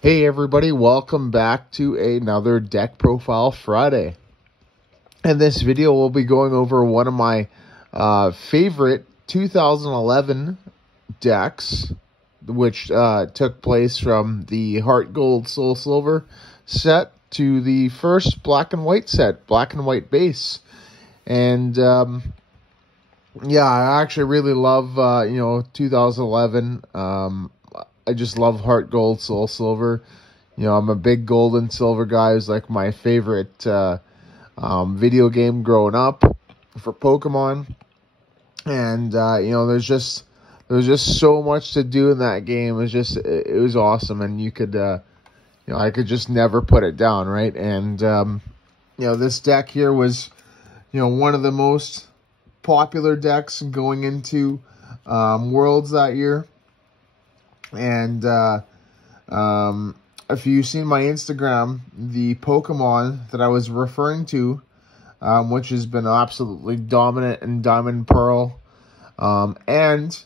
Hey everybody, welcome back to another Deck Profile Friday. In this video, we'll be going over one of my favorite 2011 decks, which took place from the Heart Gold Soul Silver set to the first black and white set, black and white base. And yeah, I actually really love 2011. I just love Heart Gold, Soul Silver. I'm a big gold and silver guy. It was like my favorite video game growing up for Pokemon. And there's just so much to do in that game. It was awesome, and you could I could just never put it down, right? And this deck here was one of the most popular decks going into Worlds that year. And if you've seen my Instagram, the Pokemon that I was referring to, which has been absolutely dominant in Diamond and Pearl, and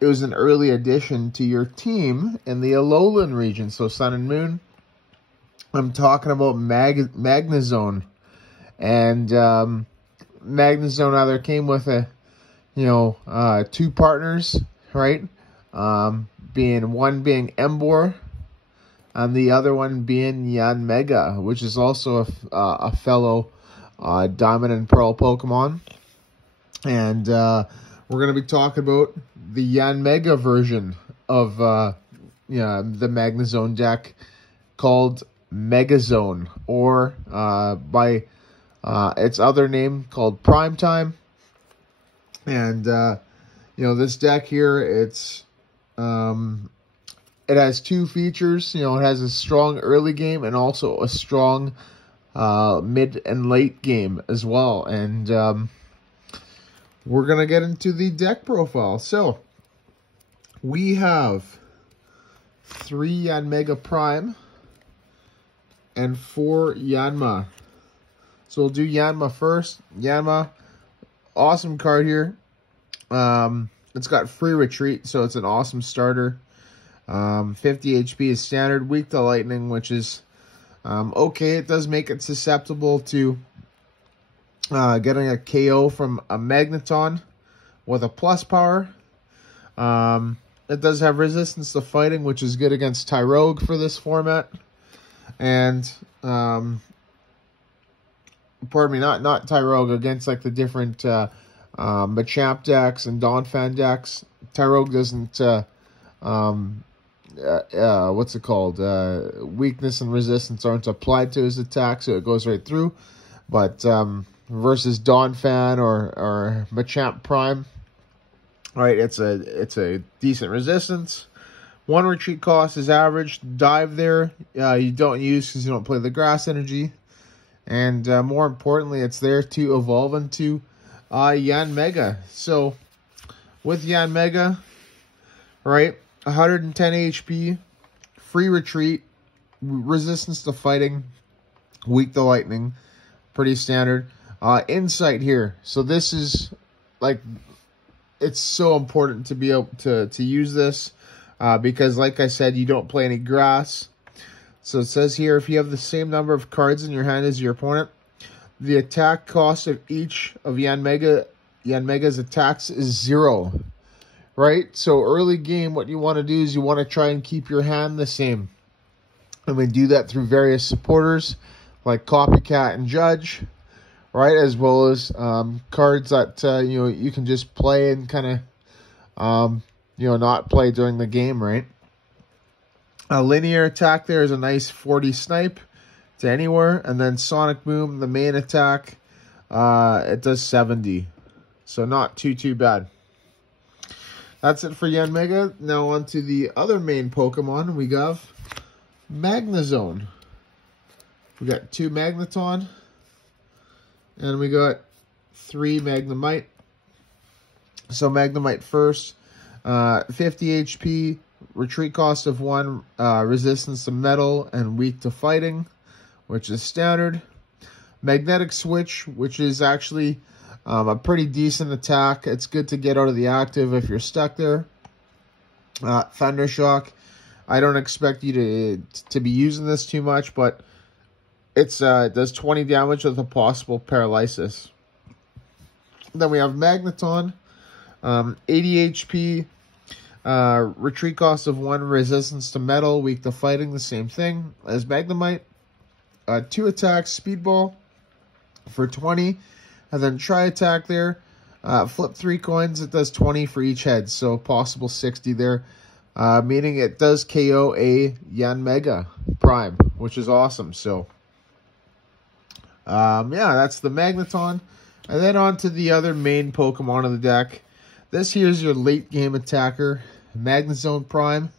it was an early addition to your team in the Alolan region, so Sun and Moon. I'm talking about MegaZone, and MegaZone either came with two partners, right? One being Emboar, and the other one being Yanmega, which is also a fellow Diamond and Pearl Pokemon. And we're going to be talking about the Yanmega version of the MegaZone deck, called MegaZone, or by its other name called Primetime. And this deck here, it has two features. It has a strong early game and also a strong mid and late game as well. And we're going to get into the deck profile. So we have 3 Yanmega Prime and 4 Yanma. So we'll do Yanma first. Yanma, awesome card here. It's got free retreat, so it's an awesome starter. 50 HP is standard. Weak to lightning, which is okay. It does make it susceptible to getting a KO from a Magneton with a plus power. It does have resistance to fighting, which is good against Tyrogue for this format. And pardon me, not Tyrogue, against like the different Machamp decks and Donphan decks. Tyrogue doesn't what's it called? Weakness and resistance aren't applied to his attack, so it goes right through. But versus Donphan or Machamp Prime, right? It's a decent resistance. 1 retreat cost is average. Dive there, you don't use because you don't play the grass energy. And more importantly, it's there to evolve into Yanmega. So with Yanmega, right, 110 HP, free retreat, resistance to fighting, weak to lightning, pretty standard. Insight here. So this is it's so important to be able to use this because, like I said, you don't play any grass. So it says here, if you have the same number of cards in your hand as your opponent, the attack cost of each of Yanmega's attacks is 0. Right? So early game, what you want to do is you want to try and keep your hand the same. And we do that through various supporters like Copycat and Judge, right? As well as cards that you can just play and kind of not play during the game, right? A linear attack there is a nice 40 snipe to anywhere, and then Sonic Boom, the main attack, it does 70, so not too bad. That's it for Yanmega. Now on to the other main Pokemon. We have MegaZone. We got 2 Magneton, and we got 3 Magnemite. So Magnemite first, 50 HP, retreat cost of 1, resistance to metal, and weak to fighting, which is standard. Magnetic Switch, which is actually a pretty decent attack. It's good to get out of the active if you're stuck there. Thundershock, I don't expect you to be using this too much, but it does 20 damage with a possible paralysis. Then we have Magneton, 80 HP, retreat cost of 1, resistance to metal, weak to fighting, the same thing as Magnemite. 2 attacks, Speedball for 20, and then Tri-Attack there. Flip 3 coins, it does 20 for each head, so possible 60 there. Meaning it does KO a Yanmega Prime, which is awesome. So, yeah, that's the Magneton. And then on to the other main Pokemon of the deck. This here is your late game attacker, MegaZone Prime.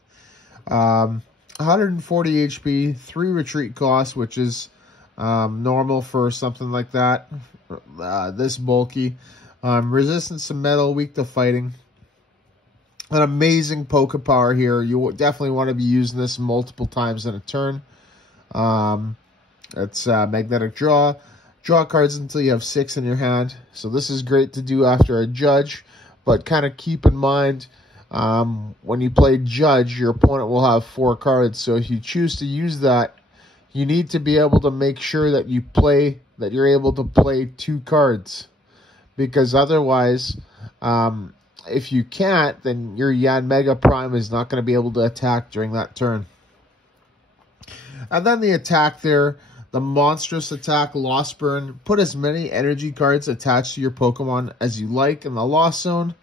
140 HP, 3 retreat cost, which is normal for something like that. This bulky. Resistance to metal, weak to fighting. An amazing Poke Power here. You definitely want to be using this multiple times in a turn. It's Magnetic Draw. Draw cards until you have 6 in your hand. So this is great to do after a Judge. But kind of keep in mind, when you play Judge, your opponent will have 4 cards. So if you choose to use that, you need to be able to make sure that you're able to play 2 cards. Because otherwise, if you can't, then your Yanmega Prime is not going to be able to attack during that turn. And then the attack there, the monstrous attack, Lost Burn. Put as many energy cards attached to your Pokemon as you like in the Lost Zone.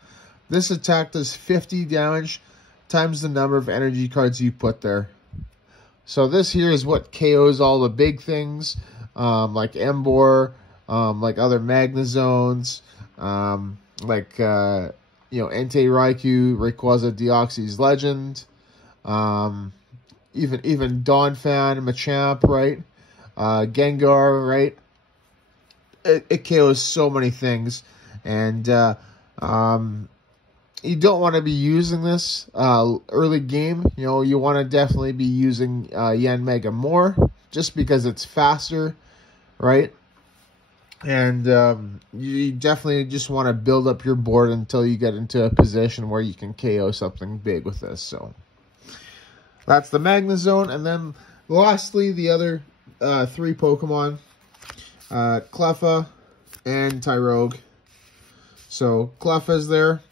This attack does 50 damage times the number of energy cards you put there. So this here is what KOs all the big things, like Emboar, like other MegaZones, like Entei Raikou, Rayquaza Deoxys Legend, even Donphan, Machamp, right? Gengar, right? It KOs so many things, and you don't want to be using this early game. You want to definitely be using Yanmega more, just because it's faster, right? And you definitely just want to build up your board until you get into a position where you can KO something big with this. So that's the MegaZone. And then lastly, the other 3 Pokemon, Cleffa and Tyrogue. So Cleffa's there.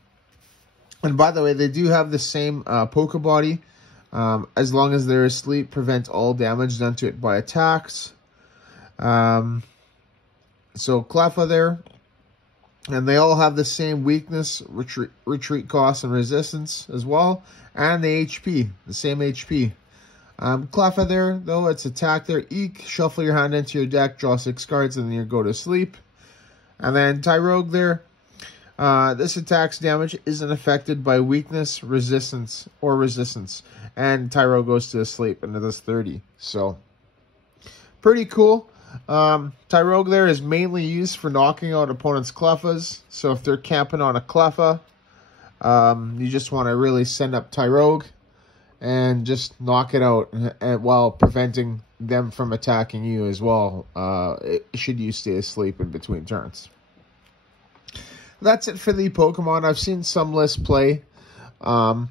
And by the way, they do have the same Pokebody. As long as they're asleep, prevent all damage done to it by attacks. So Cleffa there, and they all have the same weakness, retreat cost, and resistance as well, and the HP, the same HP. Cleffa there, though, it's attack there, Eek, shuffle your hand into your deck, draw 6 cards, and then you go to sleep. And then Tyrogue there, this attack's damage isn't affected by weakness, resistance, and Tyrogue goes to sleep, and it does 30. So, pretty cool. Tyrogue there is mainly used for knocking out opponents' Cleffas. So if they're camping on a Cleffa, you just want to really send up Tyrogue and just knock it out, while preventing them from attacking you as well, should you stay asleep in between turns. That's it for the Pokemon. I've seen some lists play a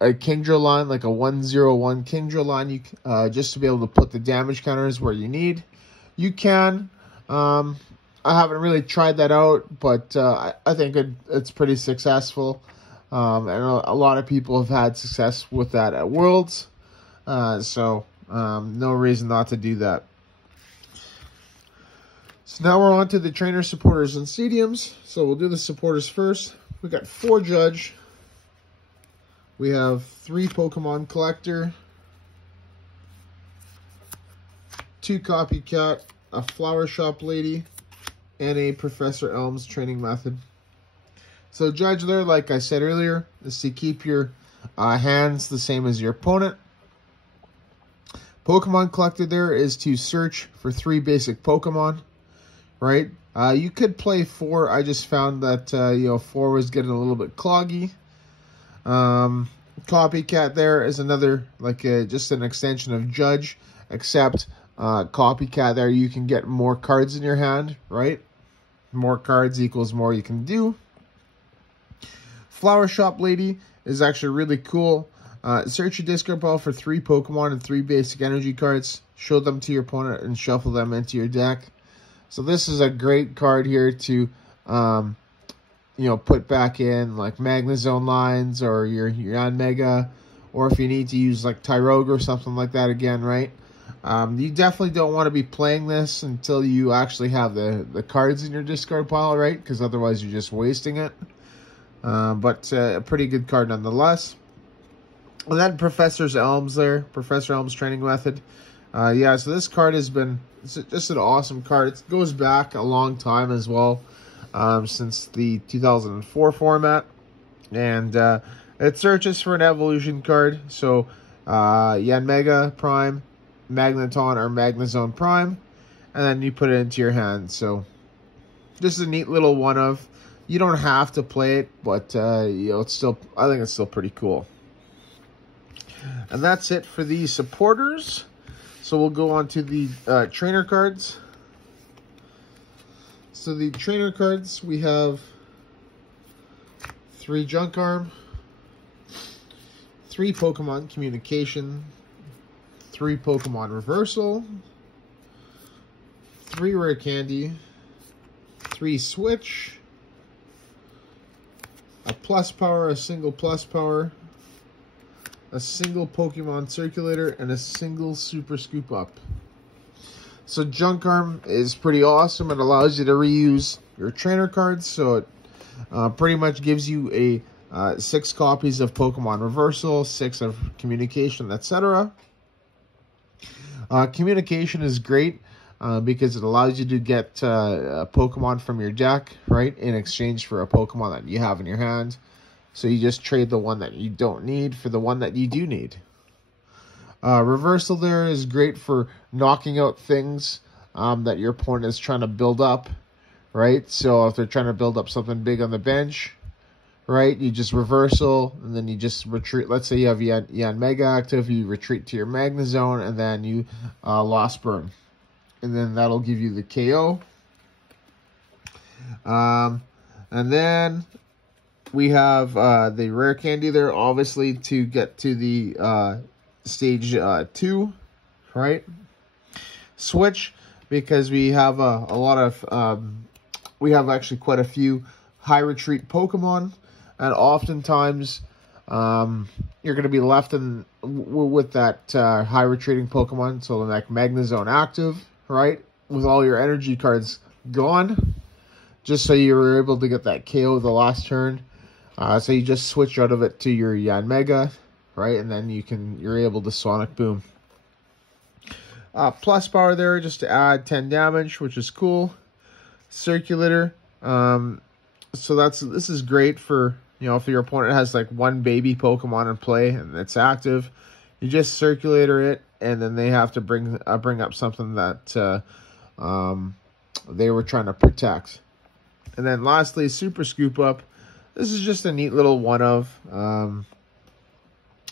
Kingdra line, like a 1-0-1 Kingdra line, just to be able to put the damage counters where you need. You can. I haven't really tried that out, but I think it's pretty successful. And a lot of people have had success with that at Worlds. So no reason not to do that. So now we're on to the trainer, supporters, and stadiums. So we'll do the supporters first. We got 4 Judge. We have 3 Pokemon Collector, 2 Copycat, a Flower Shop Lady, and a Professor Elm's training method. So Judge there, like I said earlier, is to keep your hands the same as your opponent. Pokemon Collector there is to search for 3 basic Pokemon, right? You could play 4. I just found that 4 was getting a little bit cloggy. Copycat there is another, just an extension of Judge, except Copycat there, you can get more cards in your hand, right? More cards equals more you can do. Flower Shop Lady is actually really cool. Search your discard pile for 3 Pokemon and 3 basic energy cards. Show them to your opponent and shuffle them into your deck. So this is a great card here to, put back in like MegaZone lines or your Mega, or if you need to use like Tyrogue or something like that again, right? You definitely don't want to be playing this until you actually have the cards in your discard pile, right? Because otherwise you're just wasting it. But a pretty good card nonetheless. And then Professor Elm's training method. So this card has been just an awesome card. It goes back a long time as well, since the 2004 format. And it searches for an evolution card. So Mega Prime, Magneton, or MegaZone Prime. And then you put it into your hand. So this is a neat little one of. You don't have to play it, but it's still, I think it's still pretty cool. And that's it for the supporters. So we'll go on to the trainer cards. So the trainer cards, we have 3 Junk Arm, 3 Pokemon Communication, 3 Pokemon Reversal, 3 Rare Candy, 3 Switch, a Plus Power, a single Plus Power, a single Pokemon Circulator, and a single Super Scoop Up. So Junk Arm is pretty awesome. It allows you to reuse your trainer cards. So it pretty much gives you a 6 copies of Pokemon Reversal, 6 of Communication, etc. Communication is great because it allows you to get a Pokemon from your deck, right, in exchange for a Pokemon that you have in your hand. So you just trade the one that you don't need for the one that you do need. Reversal there is great for knocking out things that your opponent is trying to build up, right? So if they're trying to build up something big on the bench, right, you just reversal, and then you just retreat. Let's say you have Yan Mega active, you retreat to your MegaZone, and then you Lost Burn. And then that'll give you the KO. And then we have the Rare Candy there, obviously, to get to the stage 2, right? Switch, because we have a lot of, we have actually quite a few high retreat Pokemon, and oftentimes you're going to be left with that high retreating Pokemon, so like MegaZone active, right? With all your energy cards gone, just so you were able to get that KO the last turn. So you just switch out of it to your Yan Mega, right? And then you're able to Sonic Boom. Plus Power there just to add 10 damage, which is cool. Circulator. So this is great for, if your opponent has like one baby Pokemon in play and it's active, you just Circulator it, and then they have to bring up something that they were trying to protect. And then lastly, Super Scoop Up. This is just a neat little one of.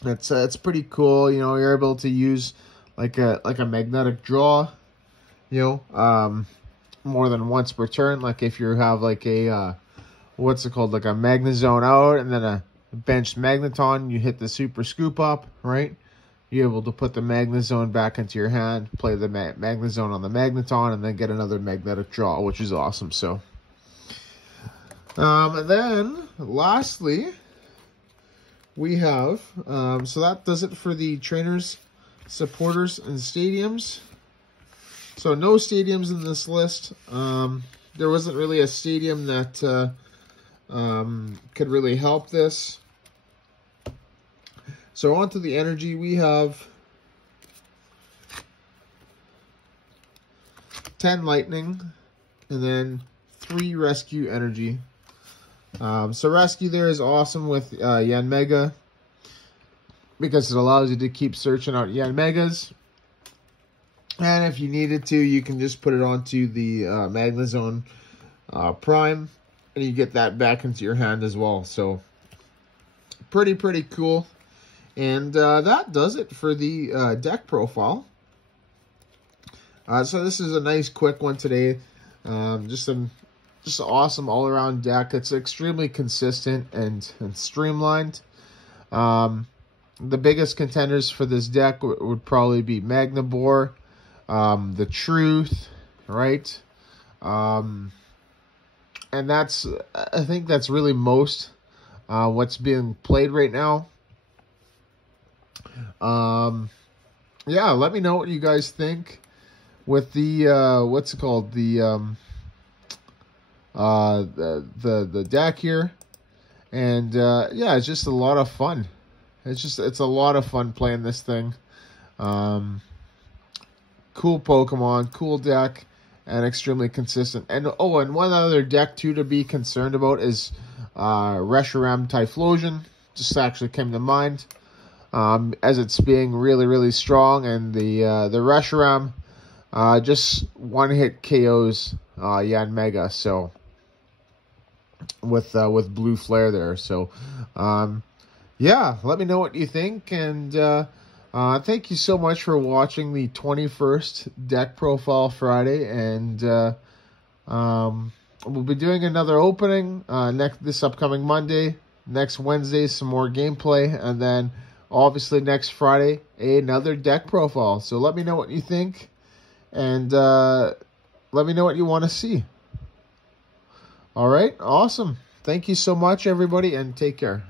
It's pretty cool. You're able to use like a magnetic draw. More than once per turn. Like if you have like a what's it called, like a MegaZone out and then a benched Magneton, you hit the Super Scoop Up, right? You're able to put the MegaZone back into your hand, play the MegaZone on the Magneton, and then get another magnetic draw, which is awesome. So. And then, lastly, we have, so that does it for the trainers, supporters, and stadiums. So no stadiums in this list. There wasn't really a stadium that could really help this. So on to the energy, we have 10 lightning, and then 3 rescue energy. So rescue there is awesome with Yan Mega, because it allows you to keep searching out Yan Megas. And if you needed to, you can just put it onto the MegaZone Prime, and you get that back into your hand as well. So pretty cool. And that does it for the deck profile. So this is a nice quick one today. Just an awesome all-around deck. It's extremely consistent and streamlined. the biggest contenders for this deck would probably be Magnabore, the Truth, right? And I think that's really most what's being played right now. Yeah, let me know what you guys think with the what's it called, the deck here. And yeah, it's just a lot of fun. It's a lot of fun playing this thing. Cool Pokemon, cool deck, and extremely consistent. And and one other deck too to be concerned about is Reshiram Typhlosion. Just actually came to mind, as it's being really, really strong, and the Reshiram just one-hit KOs Yanmega. So with Blue Flare there. So yeah, let me know what you think, and thank you so much for watching the 21st Deck Profile Friday, and we'll be doing another opening this upcoming Monday, next Wednesday some more gameplay, and then obviously next Friday another deck profile. So let me know what you think, and let me know what you want to see. All right, awesome. Thank you so much, everybody, and take care.